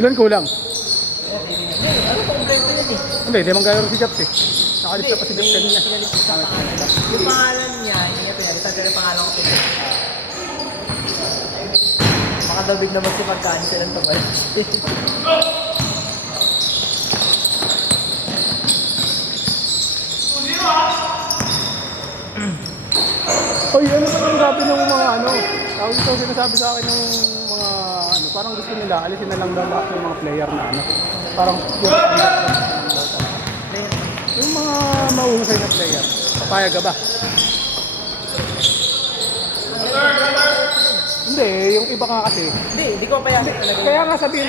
Ilan kulang? Ano kompleto yan eh? Hindi, di man gano'n si Japs eh. Nakalip na pa si Japs kanina. Yung pangalan niya, hindi niya pinalitan, pero yung pangalan ko pinalitan. Makadabig naman si pag-cancel ang tabal. Oy, ano ba yung sabi ng mga ano? Tawag ito, sinasabi sa akin ng mga ano, parang gusto nila, alisin na lang daw lahat ng mga player na ano. Parang yung mga mahusay na player. Papayag ka ba? Hindi, yung iba nga kasi. Hindi ko payagan talaga. Kaya nga sabi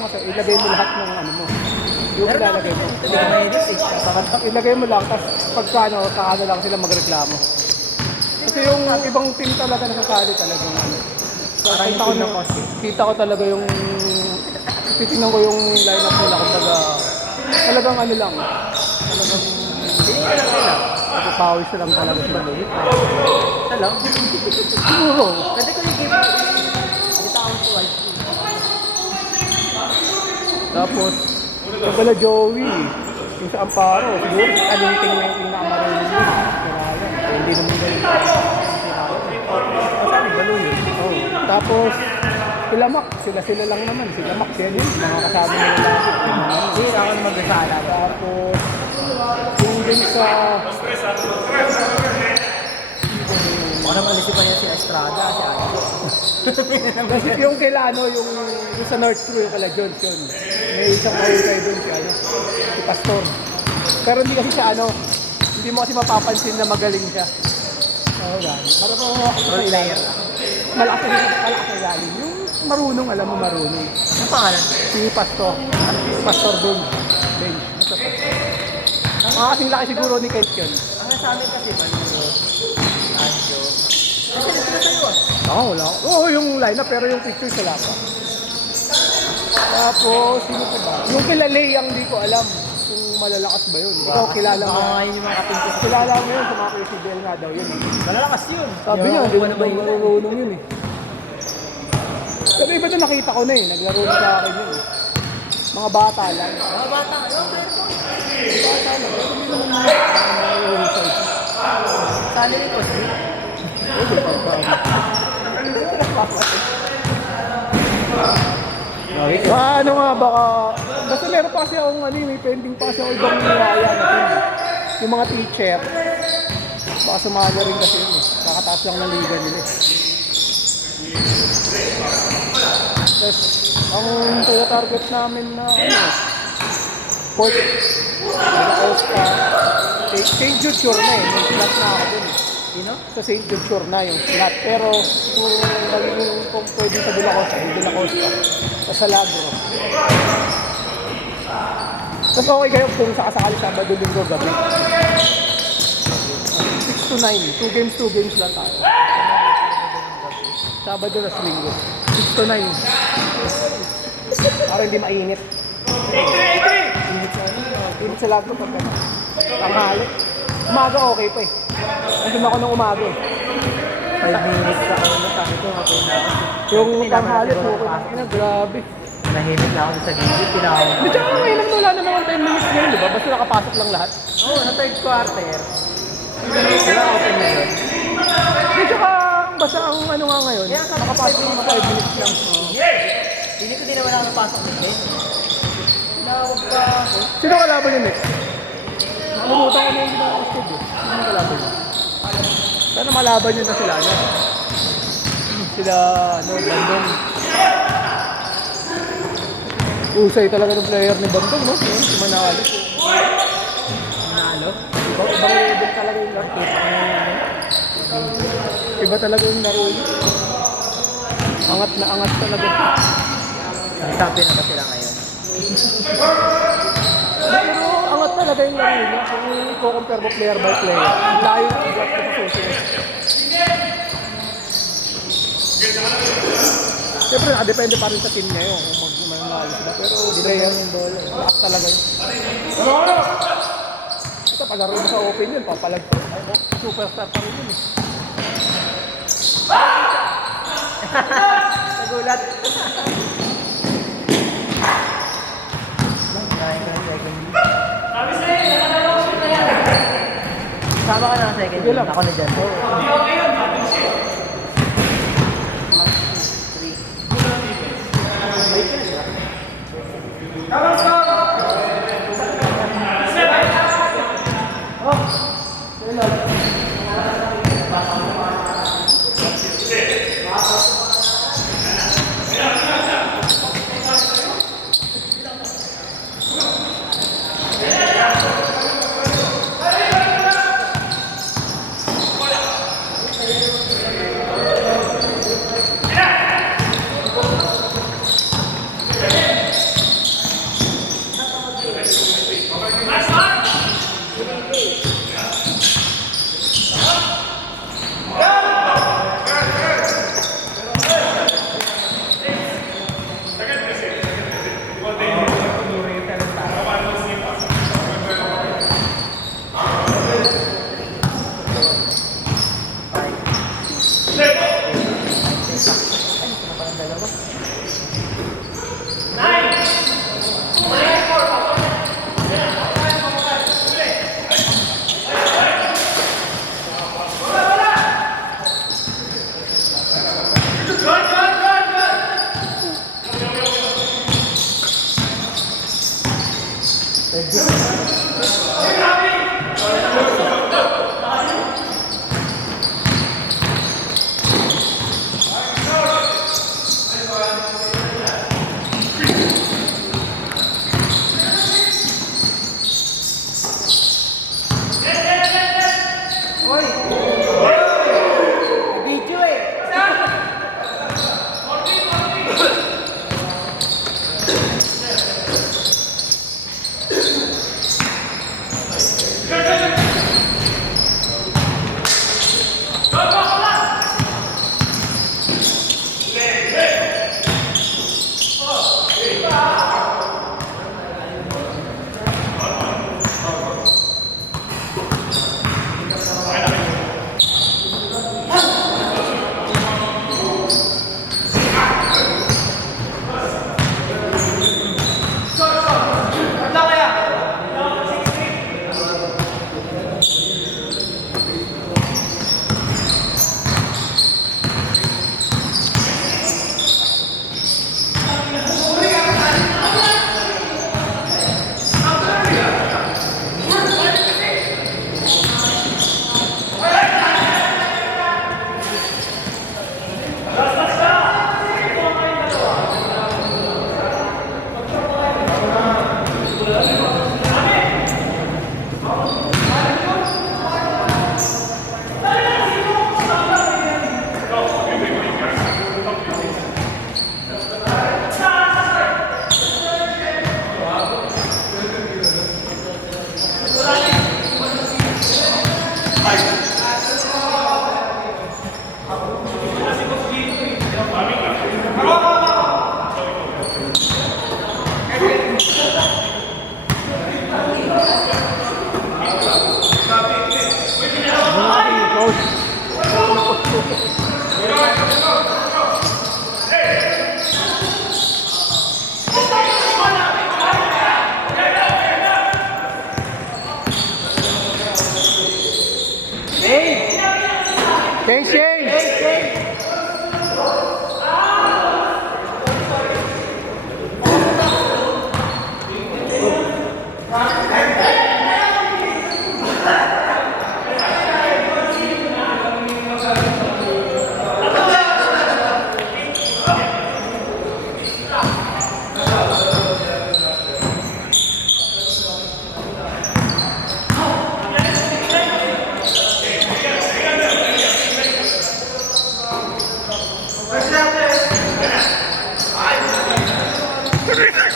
mo sa ilagay mo lahat ng ano mo. Yung ilalagay mo. Hindi ko mahilis eh. Ilagay mo lang, tapos pagka ano, kaano lang sila magreklamo. Kasi yung ibang team talaga nakasali talaga. Kita ko talaga yung, titingnan ko yung lineup nila kung talagang ano lang. Talagang, pawis lang talaga sila. Ito lang. Siguro. Pwede ko yung game. Kita ako sa wife. Tapos, pagkala Joey, yung sa Amparo, siguro alinting na yung pinakamarunong yun. Hindi naman ganun. Masabi, balo yun. Oh. Tapos, sila Mac, sila lang naman. Sila Mac, yan yun. Mga kasama nila lagi. Hindi, ako naman mag-asala. Tapos, yung din sa... Ako naman nalisipan niya si Estrada, si Alex. Kasi yung kila ano, yung sa North Crew, yung kala Jones yun. May isang mahusay doon si ano, si Pastor. Pero hindi kasi siya ano, hindi mo kasi mapapansin na magaling siya. Oo ba? Para po ako sa ilalim. Malakas sa ilalim. Yung marunong, alam mo marunong. Ang pangalan? Si Pastor. Pastor doon. Bench. Mga kasing laki siguro ni Kent yun. Ang sa amin kasi, Manilo, Anjo. Kasi nito sa'yo ah. Oo, wala. Oo, yung lineup pero yung picture wala pa. Tapos, sino pa ba? Yung kilala yung hindi ko alam kung malalakas ba yun. Ikaw kilala mo. Yun yung mga kapinto. Kilala mo yun sa mga PCBL nga daw yun. Malalakas yun. Sabi niya, hindi mo marunong yun eh. Pero iba na nakita ko na eh. Naglaro na sa akin yun eh. Mga bata lang. Mga bata, ano? Bata lang. Pero hindi naman marunong sa ito. Sali ni Cosby. Pwede pa. Ano nga baka basta meron pa kasi akong ano, may pending pa kasi ako ibang niyaya na team. Yung mga teacher baka sumali rin kasi yun eh. Kakataas lang ng liga nila eh. Tapos ang target namin na ano Port Oscar St. Jude sure na eh. May slot na ako dun eh. Sa St. Jude sure na yung slot. Pero kung pwede sa Dela Costa sa Salagro. Tapos okay kayo kung sakasakali Sabado, Linggo, gabi. 6 to 9. 2 games lang tayo. Sabado na Linggo. 6 to 9. Para hindi mainit. Init sa Lagro pag gano'n. Tanghali. Umaga okay pa eh. Nandun ako ng umaga eh. 5 minutes sa kanila, sabi ko, okay na ako. Yung tanghali po ko na grabe. Nahimik na ako sa gilid, tinawag Di tsaka ngayon lang wala naman 10 minutes ngayon, di ba? Basta nakapasok lang lahat. Oo, sa third quarter. Wala open na yun. Di tsaka basta ang ano nga ngayon, nakapasok lang 5 minutes lang. Hindi ko din naman ako napasok ng game. Tinawag pa ako. Sino kalaban yun next? Nakalimutan ko na yung ginagawa eh. Sino kalaban yun? Sana malaban yun na sila, no? Sila, ano, Bandong. Usay talaga ng player ni Bandong, no? Yun, si Manalo. Nanalo. Ibang level talaga yung laro. Iba talaga yung laro niya. Angat na angat talaga. Champion na ba sila ngayon? Pero angat talaga yung laro niya. Kung i-compare mo player by player, layo ng block na pasusunod. Siyempre, nakadepende pa rin sa team niya yun kung mananalo sila. Pero player yung bola. Lakas talaga yun. Ito, pag laro mo sa open yun, papalag ko. Superstar pa rin yun eh. Nagulat. Sama ka na sa second Sige game. lang. Ako na dyan.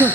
Oh,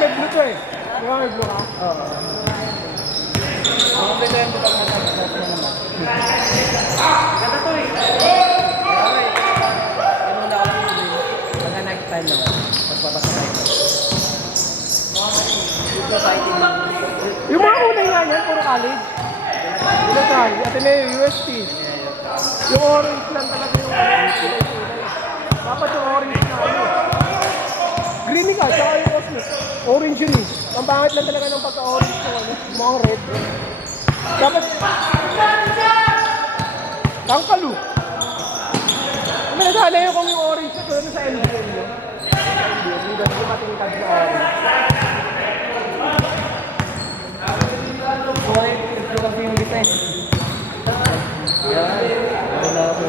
may blue to eh. Di ba may blue ka? Oo. Ang bigyan ko pag natapos na naman. Ganda to eh. Ano na ako yun. Pagka next time naman. Pagpapasakay ko. Dito fighting lang. Yung mga unay nga yan, puro college. Bilatay, Ateneo, UST. Yung orange lang talaga yung orange. Dapat yung orange na ano. Green ka, saka yung Osmo. Orange yun eh. Ang pangit lang talaga ng pagka-orange na ano. Mukhang red. Dapat... Tangkalu. Ano sana yun kung yung orange na doon sa NBN mo. Hindi ba dumating tag na orange. Okay, ito kasi yung defense. Yan. Wala ako.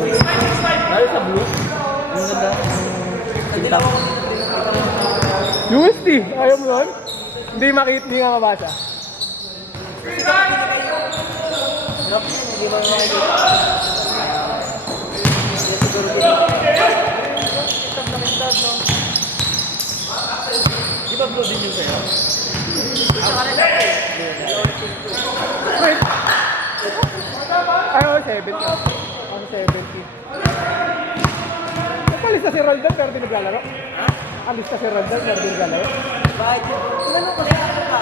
Lalo sa blue. Ang ganda. Hindi lang ako UST, ayaw mo nun? Hindi makita, hindi nga mabasa. Drop yun, hindi mo makikita. Siguro din. Kitap na kitap, no? Di ba blue din yun sa'yo? Isa ka rin ako eh. Wait. Ay, 70. 70. Napalis na si Roldan pero di naglalaro. Ha? Alis na si Roldan pero di naglalaro. Bakit yun? Tinanong ko na yan ako ka.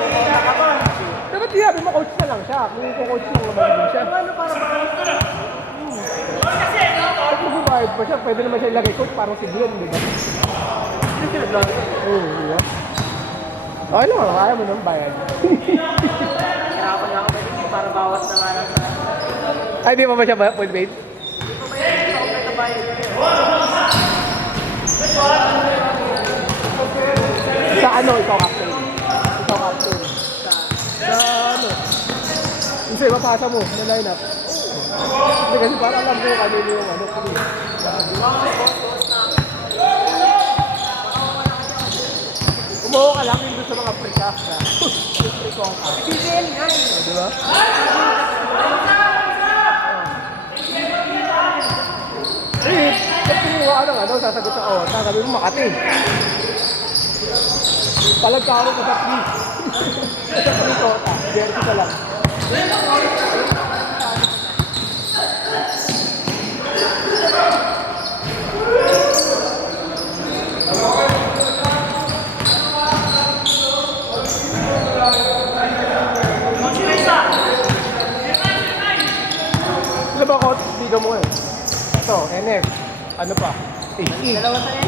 Kaya ka ba? Dapat diyabi mo, coach na lang siya. Kung coach mo, magiging siya. Ano para ba? At mag-guard pa siya, pwede naman siya ilagay coach parang si Glenn, di ba? Hindi sila vlog. Oo, di ba? Okay lang, kaya mo nang bayad. Hirapan nga ako ba? para bawas na nga lang sa... Ay, di pa ba siya full weight? Sa ano, ikaw captain? Ikaw captain. Sa ano? Kasi mapasa mo na lineup. Hindi kasi para alam mo kanino yung ano. Umuho ka lang yung gusto mga Afrika. Afrika ka. PBL nga eh. Di ba? Eh, ba't kumuha ka ng ano, sasagot sa sabi mo Makati. Palagkaro ka sa free. Sa free kota, jersey ka lang. Ano ba coach? Liga mo eh. Ito, NF. Ano pa? HE. Dalawa sa yan.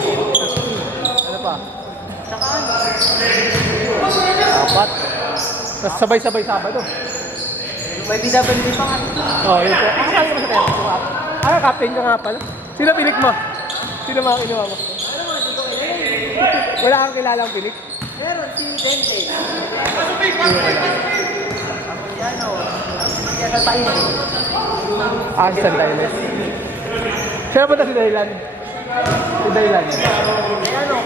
Ano pa? Saka ano? Apat. Tapos sabay-sabay Sabado. May BWD pa nga. Oh, yun po. Ano kaya mo sa kaya? Ah, captain ka nga pala. Sino pilik mo? Sino mga kinuha mo? Ano mo, hindi ko Wala kang kilalang pilik? meron si Dente. Yan o. Yan sa tayo. Ah, si San Dailan. Sino ba ito si Dailan? Si Dailan. Ayan o,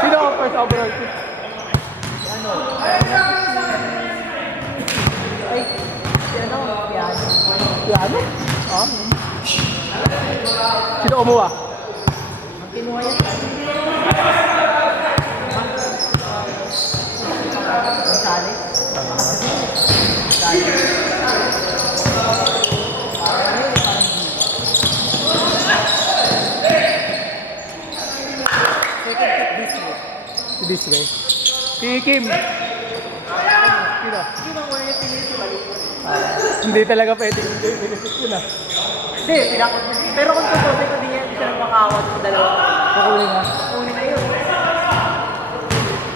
Sino ang first overall pick? ano? Ay, si ano? Yan. Si ano? Ah. Sino umuha? Ang kinuha yan. Gonzales. Si this guy. Si Kim. Sino? Sino ang ulit pinili si Balik? Hindi talaga pwede. Pinipit yun ah. Hindi, pinakot na. Pero kung tutusin ko, di yan isa ng makawat sa dalawa. Kukunin na. Kunin na yun.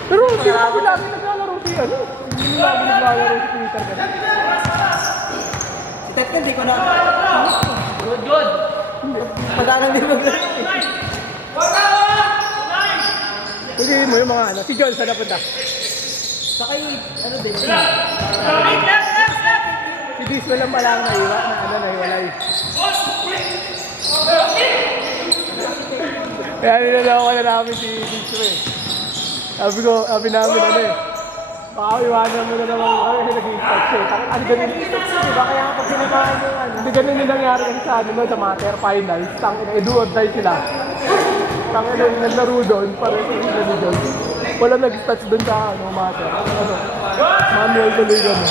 Pero hindi mo lagi naglalaro si ano. Hindi mo lagi naglalaro si Twitter ka na. Si Ted ka, di ko na. Good, good. Pagkalang din maglaro. Huliin mo yung mga ano. Si John, saan napunta? Saka yung, ano din. Si Disco lang pala ang naiwa na ano, naiwalay. Kaya nilalawa na namin si Disco eh. Sabi namin ano eh. Baka iwanan mo na naman kami kasi nag-i-start siya. Ang ganun. Diba kaya kapag sinamahan yung ano? Hindi ganun yung nangyari kasi sa ano sa Mater Finals. Do or die sila. Tangina yung naglaro doon, parang sila ni John. Wala nag-touch doon sa ano, Mater. Ano, manual tuloy kami.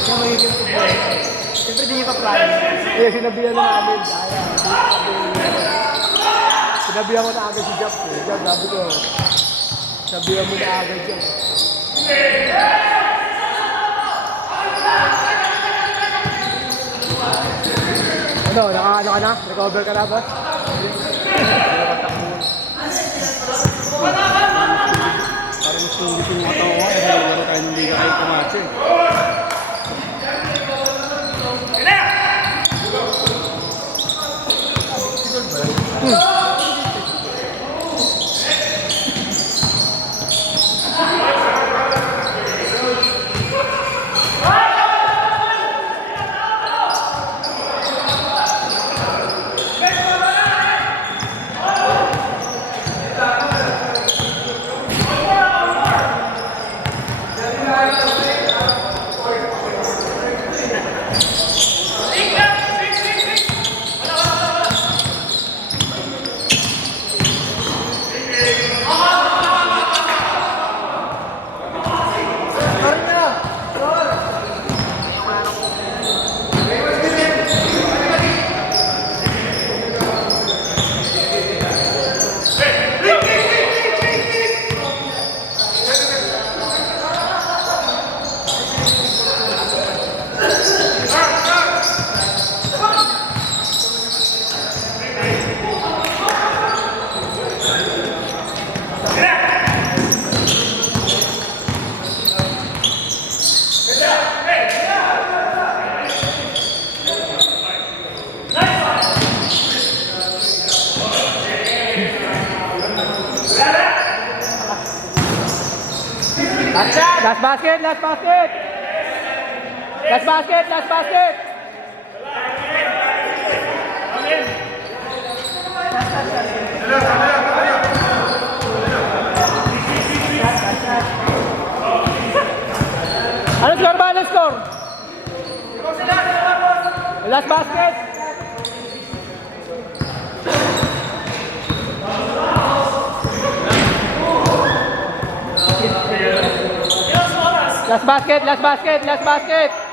Yung magiging football. Siyempre di niya pa-plan. Kaya sinabihan na namin, kaya. Sinabihan ko na agad si Jack. Jack, sabi ko, sabihan mo na agad Jack. Ano, naka-ano ka na? Recover ka na ba? Parang sulit yung mga tao ko. Nalaro tayo ng liga kayo kumatse. Last basket, last basket. Last basket, last basket. Ano score ba? Ano score? Last basket. Last basket, last basket, last basket.